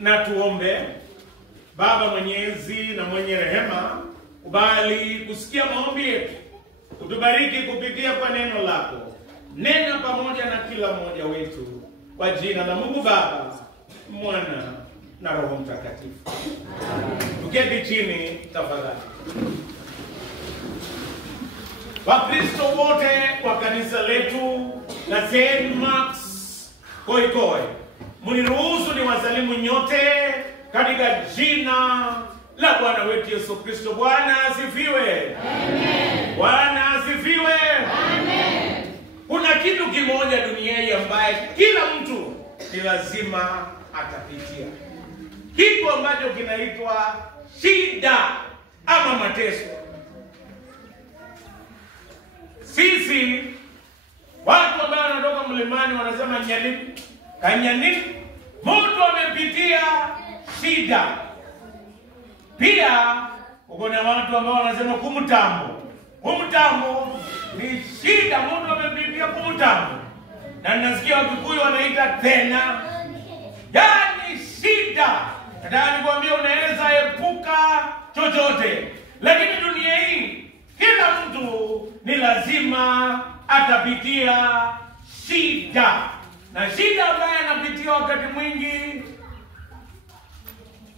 Na tuombe. Baba mwenyezi na mwenye rehema, kubali kusikia maombi yetu. Utubariki kupitia kwa neno lako. Nena pamoja na kila mmoja wetu. Kwa jina la Mungu Baba, Mwana na Roho Mtakatifu. Tuketi chini tafadhali. Wakristo wote wa kanisa letu la St. Mark's Koikoi, mniruhusu ni wasalimu nyote katika jina la Bwana wetu Yesu Kristo. Bwana asifiwe. Amen. Bwana asifiwe. Amen. Kuna kitu kimoja duniani ambaye kila mtu ni lazima atapitia. Kitu ambacho kinaitwa shida ama mateso. Sisi watu ambao wanatoka mlimani wanasema nyani, kanyani, mtu amepitia shida. Pia uko na watu ambao wanasema kumtambo. Kumtambo ni shida, mtu amepitia kumtambo. Na nasikia Wakikuyu wanaita tena. Yaani shida. Nataka nikwambie unaweza epuka chochote. Lakini dunia hii kila mtu ni lazima atapitia shida. Na shida ambayo anapitia wakati mwingi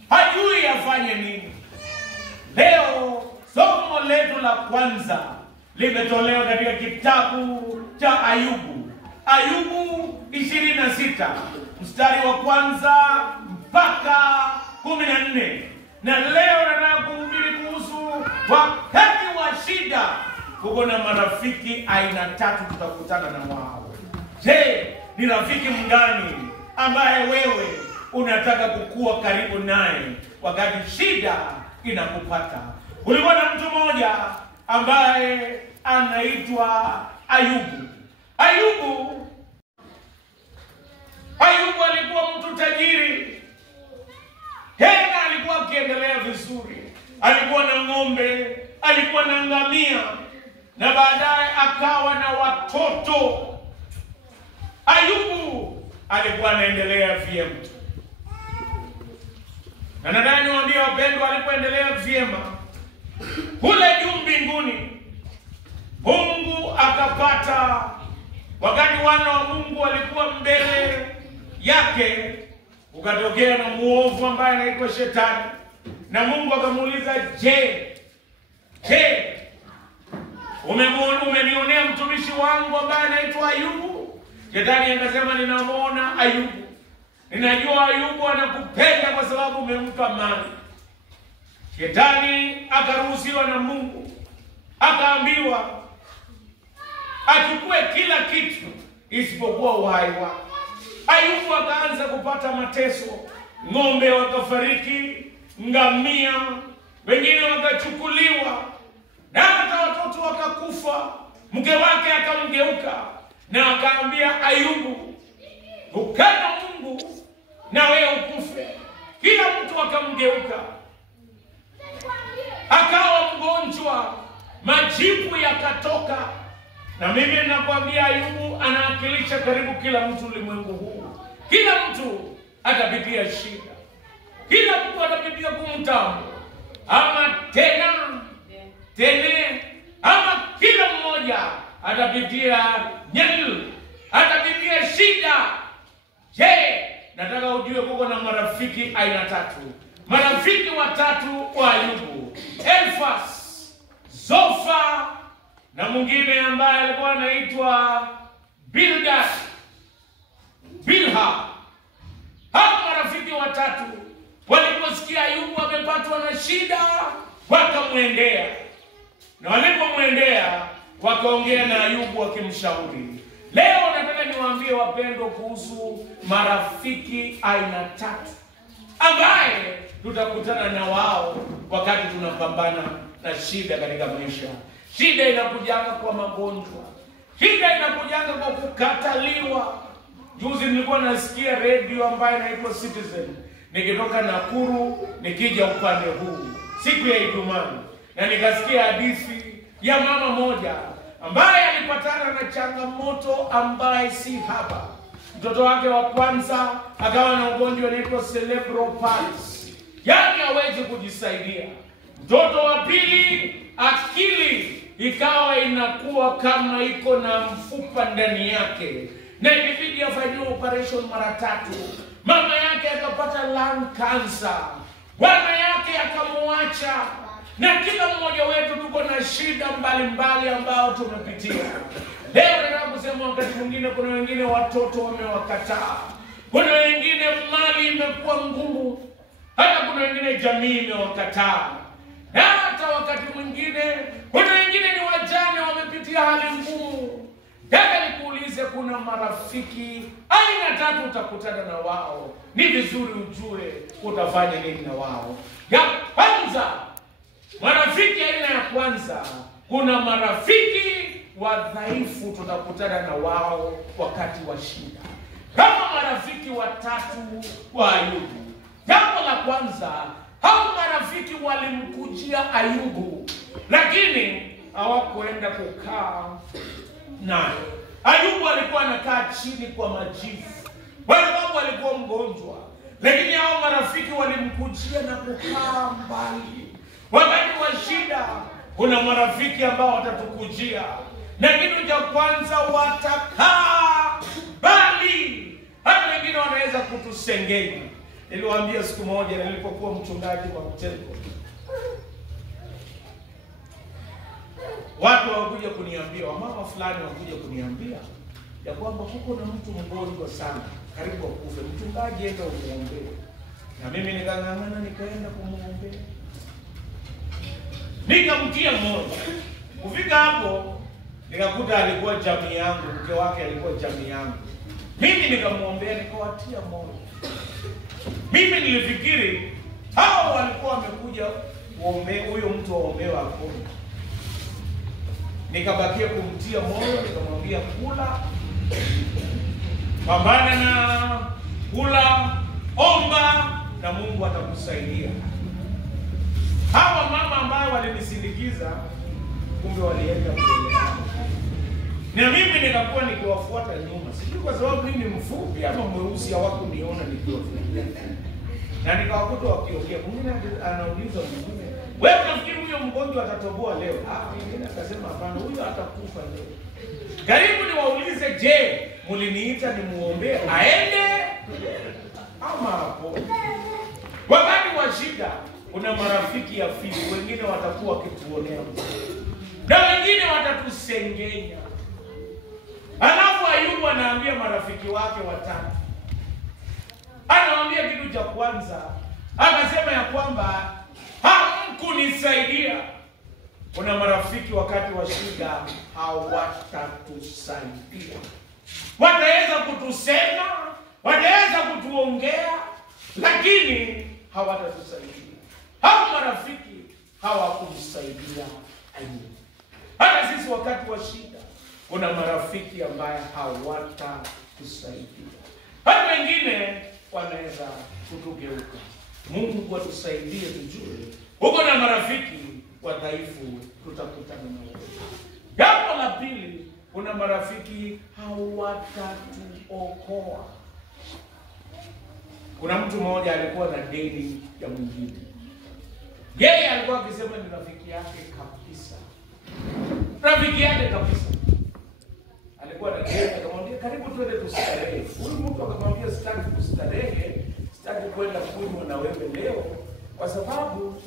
hajui afanye nini. Leo somo letu la kwanza limetolewa katika kitabu cha Ayubu. Ayubu 26 mstari wa kwanza mpaka 14. Na leo nataka kuhubiri kuhusu wakati wa shida. Kuko na marafiki aina tatu tutakutana na wao. Je, ni rafiki mgani ambaye wewe unataka kukua karibu naye wakati shida inakupata? Kulikuwa na mtu mmoja ambaye anaitwa Ayubu. Ayubu alikuwa mtu tajiri. Tena alikuwa akiendelea vizuri. Alikuwa na ng'ombe, alikuwa na ngamia, na baadaye akawa na watoto. Ayubu alikuwa anaendelea vyema. Na nadhani niwaambie wapendwa, alipoendelea vyema kule juu mbinguni, Mungu akapata, wakati wana wa Mungu walikuwa mbele yake, ukatokea na muovu ambaye anaitwa Shetani. Na Mungu akamuuliza, je, umenionea mtumishi wangu ambaye anaitwa Ayubu? Shetani akasema, ninamuona Ayubu. Ninajua Ayubu anakupenda kwa sababu umempa mali. Shetani akaruhusiwa na Mungu, akaambiwa achukue kila kitu isipokuwa uhai wake. Ayubu akaanza kupata mateso. Ng'ombe wakafariki, ngamia wengine wakachukuliwa, na hata watoto wakakufa. Mke wake akamgeuka na akaambia Ayubu, ukana Mungu na wewe ukufe. Kila mtu akamgeuka, akawa mgonjwa, majipu yakatoka. Na mimi ninakwambia Ayubu anawakilisha karibu kila mtu ulimwengu huu. Kila mtu atapitia shida. Kila mtu atapitia kumtambo. Ama tena, ama kila mmoja atapitia nyelu, atapitia shida. Je, nataka ujue kuko na marafiki aina tatu. Marafiki watatu wa Ayubu: Elfas, Zofa na mwingine ambaye alikuwa anaitwa Bilha. Hao marafiki watatu waliposikia Ayubu amepatwa na shida, wakamwendea. Na walipomwendea, wakaongea na Ayubu wakimshauri. Leo nataka niwaambie wapendwa kuhusu marafiki aina tatu ambaye tutakutana na wao wakati tunapambana na shida katika maisha. Shida inakujanga kwa magonjwa. Shida inakujanga kwa kukataliwa. Juzi nilikuwa nasikia radio ambayo inaitwa Citizen, nikitoka Nakuru nikija upande huu siku ya Ijumaa, na nikasikia hadithi ya mama moja ambaye alipatana na changamoto ambaye si haba. Mtoto wake wa kwanza akawa na ugonjwa unaitwa cerebral palsy, yaani hawezi kujisaidia. Mtoto wa pili akili ikawa inakuwa kama iko na mfupa ndani yake, na ilibidi afanyiwe operation mara 3. Mama yake akapata lung cancer, bwana yake akamwacha, na kila mmoja wetu tuko na shida mbalimbali ambao tumepitia. Leo nataka kusema wakati mwingine kuna wengine watoto wamewakataa, kuna wengine mali imekuwa ngumu, hata kuna wengine jamii imewakataa, na hata wakati mwingine kuna wengine ni wajane wamepitia hali ngumu. Nataka nikuulize, kuna marafiki aina 3 utakutana na wao. Ni vizuri ujue utafanya nini na wao. Ya kwanza, marafiki aina ya kwanza, kuna marafiki wadhaifu tutakutana na wao wakati wa shida. Kama marafiki watatu wa Ayubu. Jambo la kwanza, hao marafiki walimkujia Ayubu, lakini hawakuenda kukaa naye. Ayubu alikuwa anakaa chini kwa majivu, wale wao walikuwa mgonjwa, lakini hao marafiki walimkujia na kukaa mbali. Wakati wa shida kuna marafiki ambao watatukujia, na kitu cha kwanza watakaa mbali. Hata wengine wanaweza kutusengenya. Niliwaambia siku moja nilipokuwa mchungaji wa Mtengo, watu wakuja kuniambia, wamama fulani wakuja kuniambia ya kwamba kuko na mtu mgonjwa sana, karibu akufe, mchungaji enda umuombee. Na mimi nikang'ang'ana nikaenda kumuombea, nikamtia moyo. Kufika hapo nikakuta alikuwa jamii yangu, mke wake alikuwa jamii yangu. Mimi nikamuombea, nikawatia moyo. Mimi nilifikiri hao walikuwa wamekuja kuombe huyo mtu aombewe akome. Nikabakia kumtia moyo, nikamwambia kula, pambana na kula, omba na Mungu atakusaidia. Hawa mama ambao walinisindikiza kumbe walienda mbele yangu, na mimi nikakuwa nikiwafuata nyuma. Sijui kwa sababu mimi ni mfupi ama mweusi, hawakuniona nikiwafuata. Na nikawakuta wakiongea. Mwingine anauliza mwingine, wewe unafikiri huyo mgonjwa atatoboa leo? Mwingine akasema hapana, huyo atakufa leo. Karibu niwaulize, je, mliniita nimuombee aende ama hapo? Wakati wa shida kuna marafiki hafifu, wengine watakuwa wakituonea na wengine watatusengenya. Alafu Ayubu anaambia marafiki wake watatu. Anawaambia kitu cha kwanza, akasema ya kwamba hamkunisaidia. Kuna marafiki wakati wa shida hawatatusaidia. Wataweza kutusema, wataweza kutuongea, lakini hawatatusaidia. Hao marafiki hawakumsaidia Ayubu. Hata sisi wakati wa shida kuna marafiki ambaye hawatatusaidia. Hata wengine wanaweza kutugeuka. Mungu atusaidie tujue huko na marafiki wadhaifu tutakutana nao. Jambo la pili, kuna marafiki hawatatuokoa. Kuna mtu mmoja alikuwa na deni ya mwingine. Yeye alikuwa akisema ni rafiki yake kabisa. Rafiki yake kabisa. Alikuwa na deni, akamwambia karibu twende tustarehe. Huyu mtu akamwambia sitaki kustarehe, sitaki kwenda kunywa na wewe leo kwa sababu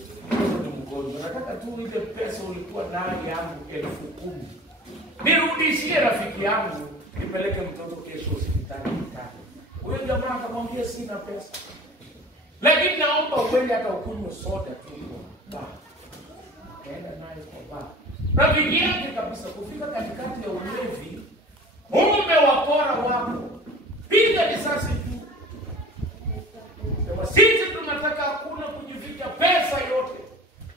ni mgonjwa. Nataka tu ile pesa ulikuwa nayo yangu 10,000. Nirudishie rafiki yangu, nipeleke mtoto kesho hospitali. Huyo jamaa akamwambia sina pesa, lakini naomba uende hata ukunywe soda tu kwa bar. Kaenda naye kwa bar. Rafiki yake kabisa, kufika katikati ya ulevi, umewapora wako, piga risasi juu. Sema sisi tunataka hakuna kujificha, pesa yote.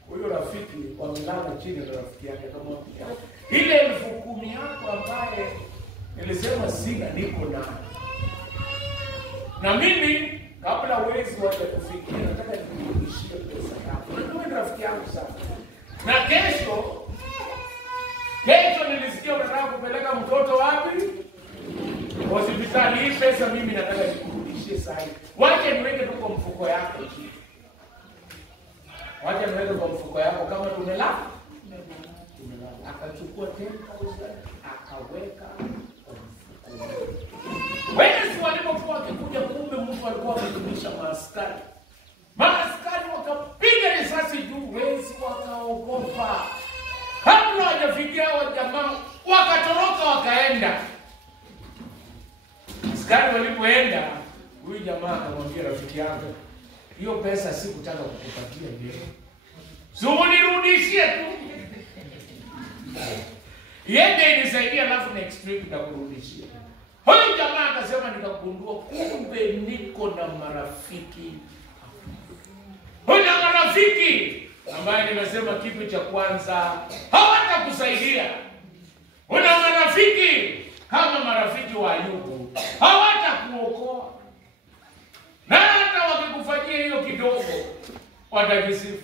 Huyo rafiki wamelala chini na rafiki yake akamwambia, ile 10,000 yako ambaye nilisema sina niko nayo. Na mimi kabla wezi waje kufikia nataka nikurudishie pesa yako. Wewe ni rafiki yangu sana. Na kesho nilisikia unataka kupeleka mtoto wapi? Hospitali. Sasa hii pesa mimi nataka nikurudishie sasa. Wacha niweke tu kwa mfuko yako. Wacha niweke kwa mfuko yako kama tumelala. Akachukua 10,000 akaweka kwa mfuko. Wezi walipokuwa wakikuja, kumbe mtu alikuwa ametumisha maaskari. Maaskari wakapiga risasi juu, wezi wakaogopa. Kabla hawajafikia hao jamaa, wakatoroka wakaenda. Askari walipoenda, huyu jamaa akamwambia rafiki yangu, hiyo pesa sikutaka kukupatia leo. So nirudishie tu. Yeye inisaidia alafu next week nitakurudishia. Huyu jamaa akasema nikagundua kumbe niko na marafiki. Huyu marafiki ambaye nimesema kitu cha kwanza hawatakusaidia. Una marafiki kama marafiki wa Ayubu, hawatakuokoa. Na hata wakikufanyia hiyo kidogo watajisifu.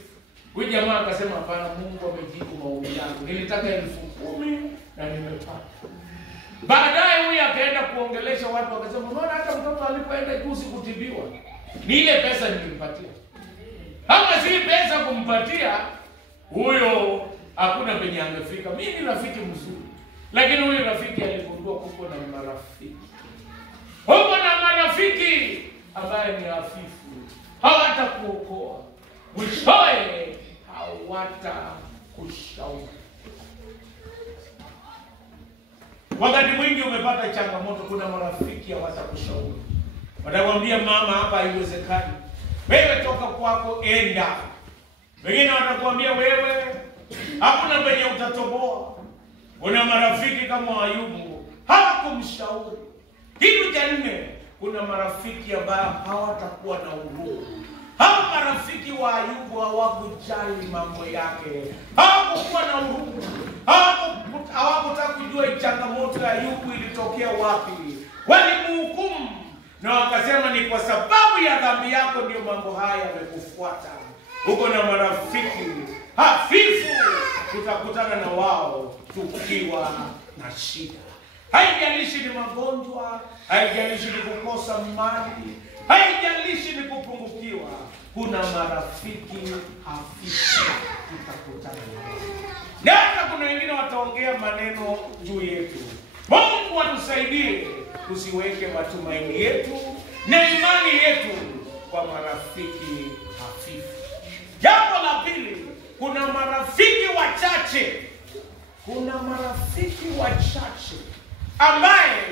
Huyu jamaa akasema hapana, Mungu amejibu maombi yangu. Nilitaka 10,000 na nimepata. Baadaye huyu akaenda kuongelesha watu, wakasema unaona hata mtoto alipoenda juzi kutibiwa, ni ile pesa nilimpatia. Kama si pesa kumpatia, huyo hakuna penye angefika. Mimi ni rafiki mzuri. Lakini huyu rafiki aligundua kuko na marafiki. Huko na marafiki ambaye ni hafifu. Hawatakuokoa. Mwishowe hawatakushauri. Wakati mwingi umepata changamoto, kuna marafiki hawatakushauri. Watakwambia mama, hapa haiwezekani. Wewe toka kwako enda. Wengine watakwambia wewe hakuna penye utatoboa. Una marafiki kama Ayubu hawakumshauri. Kitu cha nne, kuna marafiki ambao hawatakuwa na huruma. Hao marafiki wa Ayubu hawakujali mambo yake. Hawakuwa na huruma. Hawakutaka kujua changamoto ya Ayubu ilitokea wapi. Walimhukumu na wakasema ni kwa sababu ya dhambi yako ndio mambo haya yamekufuata. Uko na marafiki hafifu, tutakutana na wao tukiwa na shida. Haijalishi ni magonjwa, haijalishi ni kukosa mali, haijalishi ni kupungukiwa, kuna marafiki hafifu tutakutana nao. Na hata kuna wengine wataongea maneno juu yetu. Mungu atusaidie tusiweke matumaini yetu na imani yetu kwa marafiki hafifu. Jambo la pili, kuna marafiki wachache. Kuna marafiki wachache ambaye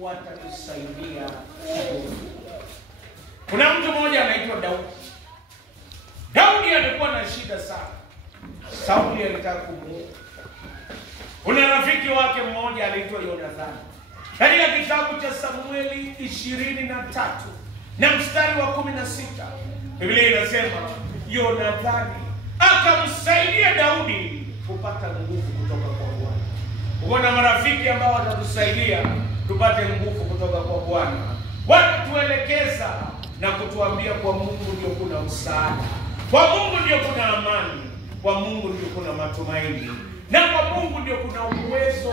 watatusaidia. Kuna mtu mmoja anaitwa Daudi. Daudi alikuwa na shida sana. Sauli alitaka kumuua. Kuna rafiki wake mmoja anaitwa Yonathani. Katika kitabu cha Samueli 23 na mstari wa 16, Biblia inasema Yonathani akamsaidia Daudi kupata nguvu kutoka kwa Bwana. Uko na marafiki ambao watatusaidia tupate nguvu kutoka kwa Bwana. Watatuelekeza na kutuambia kwa Mungu ndio kuna msaada. Kwa Mungu ndio kuna amani. Kwa Mungu ndio kuna matumaini. Na kwa Mungu ndio kuna uwezo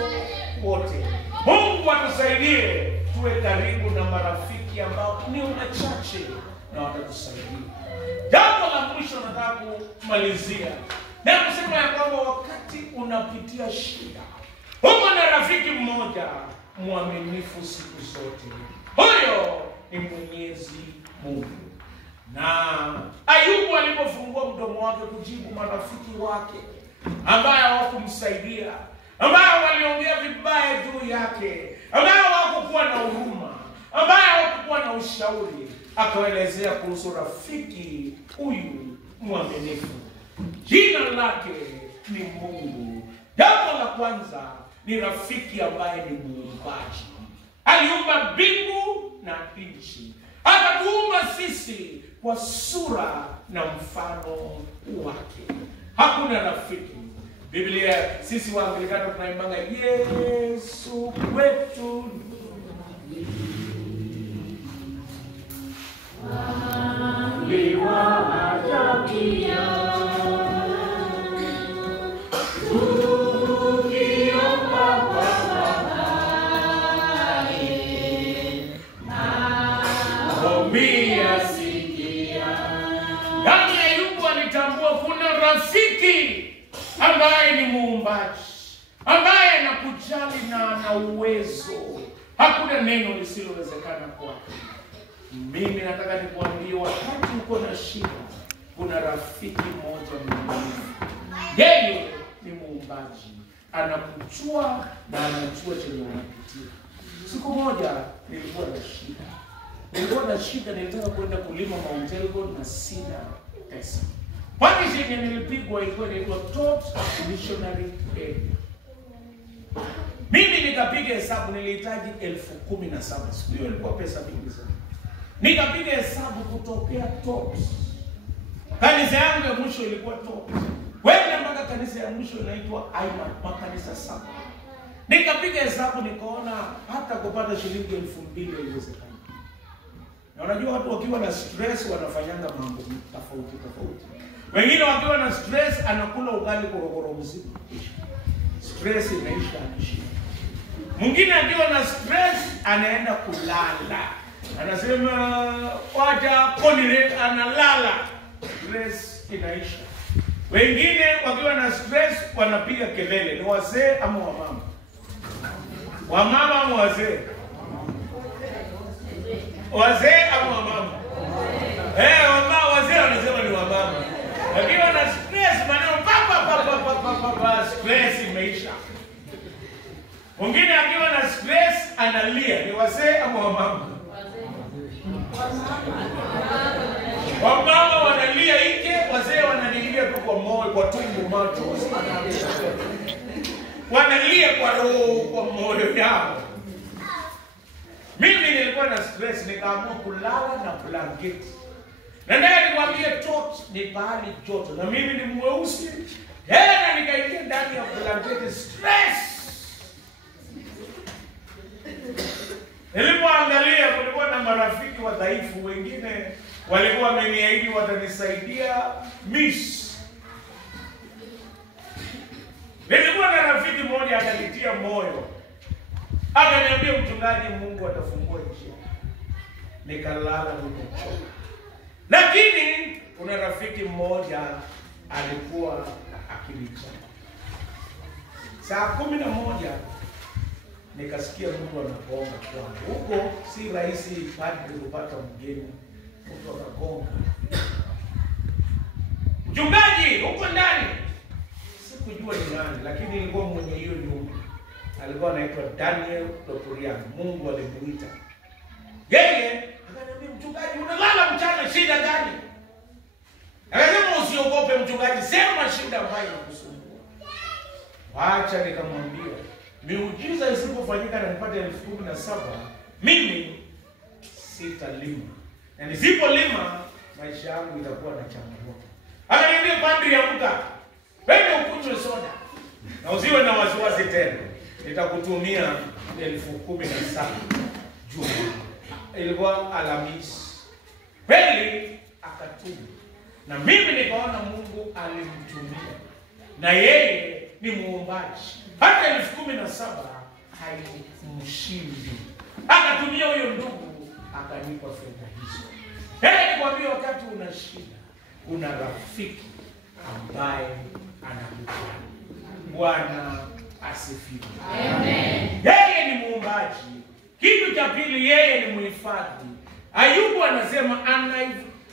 wote. Mungu atusaidie tuwe karibu na marafiki ambao ni wachache na watatusaidia. Jambo la mwisho nataka kumalizia na kusema ya kwamba wakati unapitia shida, uko na rafiki mmoja mwaminifu siku zote. Huyo ni Mwenyezi Mungu. Na Ayubu alipofungua mdomo wake kujibu marafiki wake ambao hawakumsaidia, ambao waliongea vibaya juu yake, ambao hawakuwa na huruma, ambao hawakuwa na ushauri, akaelezea kuhusu rafiki huyu mwaminifu. Jina lake ni Mungu. Jambo la kwanza ni rafiki ambaye ni muumbaji. Aliumba mbingu na nchi. Akatuumba sisi kwa sura na mfano wake. Hakuna rafiki. Biblia sisi Waanglikana tunaimbanga Yesu wetu rafiki ambaye ni muumbaji, ambaye anakujali na ana uwezo. Hakuna neno lisilowezekana kwake. Mimi nataka nikuambie, wakati uko na shida, kuna rafiki mmoja mwaminifu. Yeye ni muumbaji, anakujua na anajua chenye unapitia. Siku moja nilikuwa na shida, nilitaka kwenda kulima Mount Elgon na sina pesa. Pale yenye nilipigwa ilikuwa inaitwa Tot Missionary Area. Mimi nikapiga hesabu, nilihitaji 17,000. Siku hiyo ilikuwa pesa mingi sana. Nikapiga hesabu kutokea Tot. Kanisa yangu ya mwisho ilikuwa Tot. Wenda mpaka kanisa ya mwisho inaitwa Aiman, makanisa 7. Nikapiga hesabu nikaona hata kupata shilingi 2,000 haiwezekani. Na unajua watu wakiwa na stress wanafanyanga mambo tofauti. Wengine wakiwa na stress anakula ugali korokoro mzima. Stress inaisha anashinda. Mwingine akiwa na stress anaenda kulala. Anasema wacha konile, analala. Stress inaisha. Wengine wakiwa na stress wanapiga kelele. Ni wazee ama wamama? Wamama ama wazee? Wazee ama wamama? Wamama, wazee wanasema ni wamama. Wakiwa na stress maneno stress imeisha. Mwingine akiwa na stress analia. Ni wazee ama wamama? Wamama wanalia nje, wazee wanalilia tu kwa moyo, kwa tumbo, macho. Wanalia kwa roho, kwa moyo yao. Mimi nilikuwa na stress, nikaamua kulala na blanketi. Na ndani nikwambie Tot ni pahali joto. Na mimi ni mweusi. Na nikaingia ndani ya blanketi stress. Nilipoangalia kulikuwa na marafiki wadhaifu, wengine walikuwa wameniahidi watanisaidia miss. Nilikuwa na rafiki mmoja akanitia moyo. Akaniambia, mchungaji, Mungu atafungua njia. Nikalala nikachoka. Lakini kuna rafiki mmoja alikuwa akinichapa. Saa 11 nikasikia mtu anagonga kwangu. Huko si rahisi padri kupata mgeni. Mtu akagonga. Mchungaji, huko ndani. Sikujua ni nani, lakini ilikuwa mwenye hiyo nyumba. Alikuwa anaitwa Daniel Dr. Mungu alimuita. Yeye akaniambia, mchungaji, unalala mchana, shida gani? Akasema, usiogope mchungaji, sema shida ambayo inakusumbua. Acha nikamwambia, miujiza isipofanyika na nipate 17,000, mimi sitalima. Na nisipolima maisha yangu itakuwa na changamoto. Akaniambia, padri, amka. Wewe ukunywe soda. Na usiwe na wasiwasi tena. Nitakutumia 17,000 juu. Ilikuwa Alhamisi. Kweli akatuma. Na mimi nikaona Mungu alimtumia. Na yeye ni muombaji. Hata 17,000 haimshindi. Akatumia huyo ndugu akanipa fedha hizo. Nikwambia, wakati una shida, una rafiki ambaye anakujali. Bwana asifiwe. Amen. Yeye ni muumbaji. Kitu cha pili, yeye ni muhifadhi. Ayubu anasema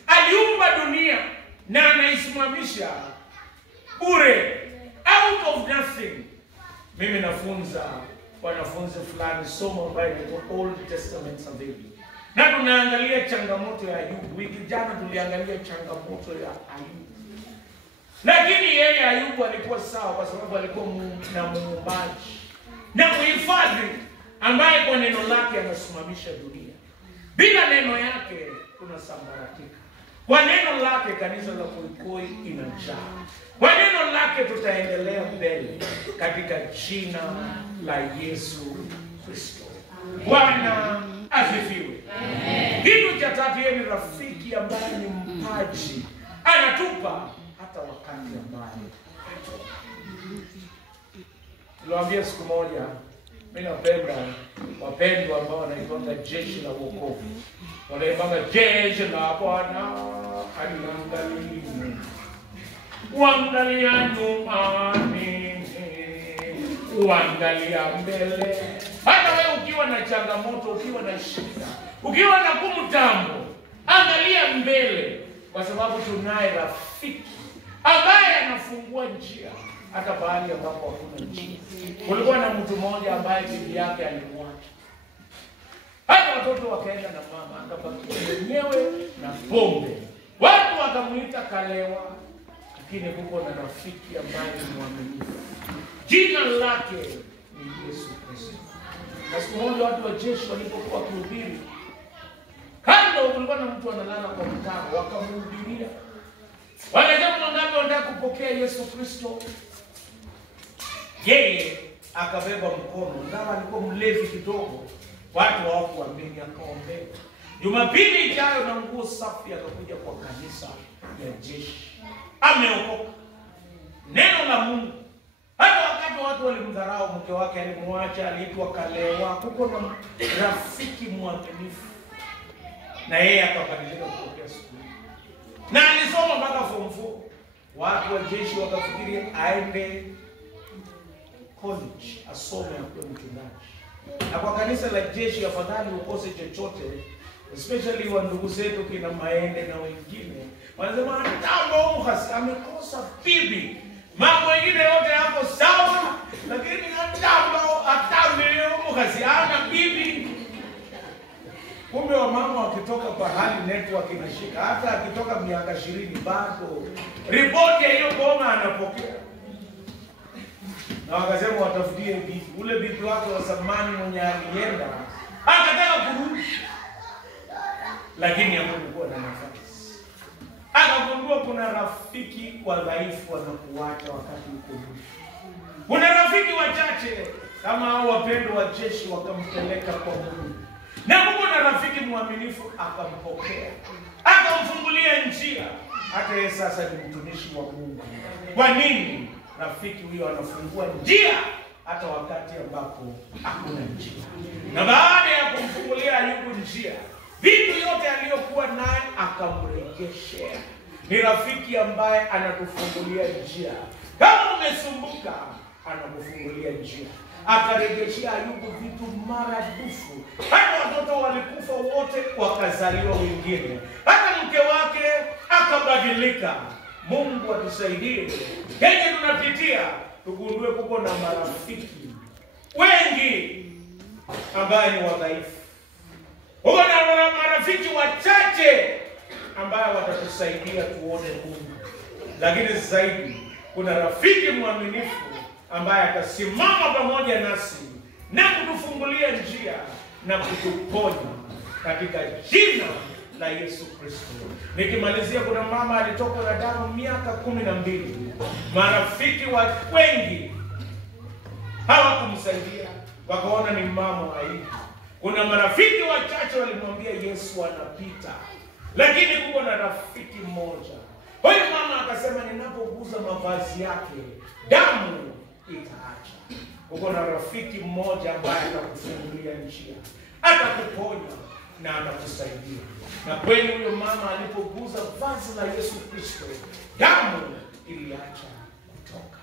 aliumba dunia na anaisimamisha bure, out of nothing. Mimi nafunza wanafunzi fulani somo ambayo ni Old Testament survey. Na tunaangalia changamoto ya Ayubu. Wiki jana tuliangalia changamoto ya Ayubu. Lakini yeye Ayubu alikuwa sawa kwa sababu alikuwa na muumbaji na muhifadhi ambaye kwa neno lake anasimamisha dunia. Bila neno yake tunasambaratika. Kwa neno lake kanisa la Koikoi inajaa. Kwa neno lake tutaendelea mbele katika jina la Yesu Kristo. Bwana asifiwe. Kitu cha tatu, yeye ni rafiki ambaye ni mpaji. Anatupa hata wakati ambaye niliwaambia siku moja, mimi napenda wapendwa ambao wanaitwa jeshi la wokovu. Wanaitwa jeshi la Bwana aliangalia. uangalia nyumani, uangalia mbele. Hata wewe ukiwa na changamoto, ukiwa na shida, ukiwa na kumtambo, angalia mbele, kwa sababu tunaye rafiki ambaye anafungua njia hata bahali ambapo hakuna njia. Kulikuwa na mtu mmoja ambaye bibi yake alimwacha. Hata watoto wakaenda na mama, akabaki mwenyewe na pombe. Watu wakamuita kalewa, lakini kuko na rafiki ambaye ni mwaminifu. Jina lake ni Yesu Kristo. Na siku moja watu wa jeshi walipokuwa kuhubiri, kando kulikuwa na mtu analala kwa mtaro, wakamhubiria. Wakasema wangapi wanataka kupokea Yesu Kristo? Yeye akabeba mkono, ingawa alikuwa mlevi kidogo, watu hawakuamini, akaombea. Jumapili ijayo na nguo safi akakuja kwa kanisa ya jeshi. Ameokoka. Neno la Mungu. Hata wakati watu walimdharau, mke wake alimwacha, aliitwa kalewa, kuko na rafiki mwaminifu. Na yeye akabadilika kupokea siku. Na alisoma mpaka form 4. Watu wa jeshi wakafikiri aende college asome akuwe mchungaji. Na kwa kanisa la jeshi afadhali ukose chochote, especially wa ndugu zetu kina Maende na wengine. Wanasema atambo mhasi amekosa bibi. Mambo mengine yote yako sawa, lakini atambo mhasi ana bibi. Kumbe wa mama wakitoka pahali network inashika, hata akitoka miaka 20 bado ripoti hiyo boma anapokea. Na wakasema watafutie bibi. Ule bibi wake wa zamani mwenye alienda akataka kurudi, lakini hakuwa na nafasi. Akagundua kuna rafiki wadhaifu wanakuacha wakati uko mwisho. Kuna rafiki wachache kama hao wapendo wa jeshi wakampeleka kwa Mungu. Na Mungu na rafiki mwaminifu akampokea, akamfungulia njia. Hata yeye sasa ni mtumishi wa Mungu. Kwa nini? Rafiki huyo anafungua njia hata wakati ambapo hakuna njia. Na baada ya kumfungulia Ayubu njia, vitu yote aliyokuwa naye akamrejeshea. Ni rafiki ambaye anatufungulia njia. Kama umesumbuka, anakufungulia njia. Akarejeshea Ayubu vitu maradufu. Hata watoto walikufa wote, wakazaliwa wengine. Hata mke wake akabadilika. Mungu atusaidie. Yenye tunapitia, tugundue kuko na marafiki wengi ambaye ni wadhaifu. Kuko na marafiki wachache ambaye watatusaidia tuone Mungu. Lakini zaidi, kuna rafiki mwaminifu ambaye atasimama pamoja nasi na kutufungulia njia na kutuponya katika jina la Yesu Kristo. Nikimalizia, kuna mama alitoka na damu miaka 12. Marafiki wa wengi hawakumsaidia, wakaona ni mama aibu. Kuna marafiki wachache walimwambia Yesu anapita, lakini kuko na rafiki mmoja. Huyu mama akasema, ninapoguza mavazi yake damu itaacha. Kuko na rafiki mmoja ambaye atakufungulia njia, atakuponya na atakusaidia. Na kweli huyo mama alipoguza vazi la Yesu Kristo, damu iliacha kutoka.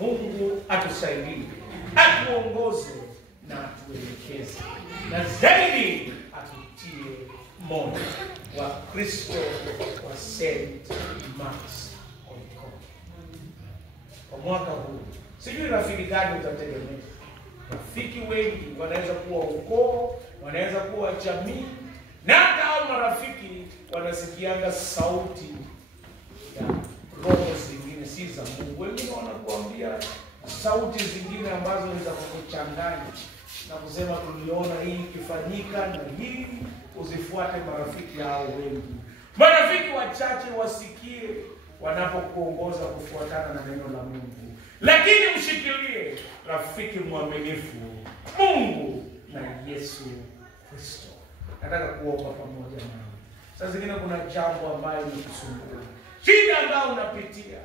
Mungu atusaidie, atuongoze na atuelekeze, na zaidi atutie moyo wa Kristo wa St. Mark's Oikoni. Kwa mwaka huu, sijui rafiki gani utategemea. Rafiki wengi wanaweza kuwa ukoo, wanaweza kuwa jamii, na hata hao marafiki wanasikianga sauti ya roho zingine si za Mungu. Wengine wanakuambia sauti zingine ambazo ni za kukuchanganya na kusema tuliona hii ikifanyika na hii, usifuate marafiki hao wengi. Marafiki wachache wasikie wanapokuongoza kufuatana na neno la Mungu. Lakini mshikilie rafiki mwaminifu, Mungu na Yesu Kristo. Nataka kuomba pamoja nawe. Sasa zingine kuna jambo ambayo linakusumbua, shida ambayo unapitia,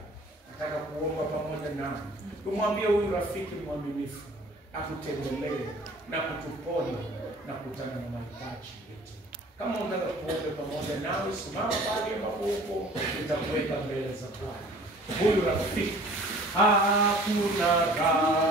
nataka kuomba pamoja nawe. Tumwambie huyu rafiki mwaminifu akutembelee na kutuponya na kutana na mahitaji yetu. Kama unataka kuomba pamoja nawe, simama pale ambapo uko, nitakuweka mbele za Bwana. huyu rafiki. Hakuna raha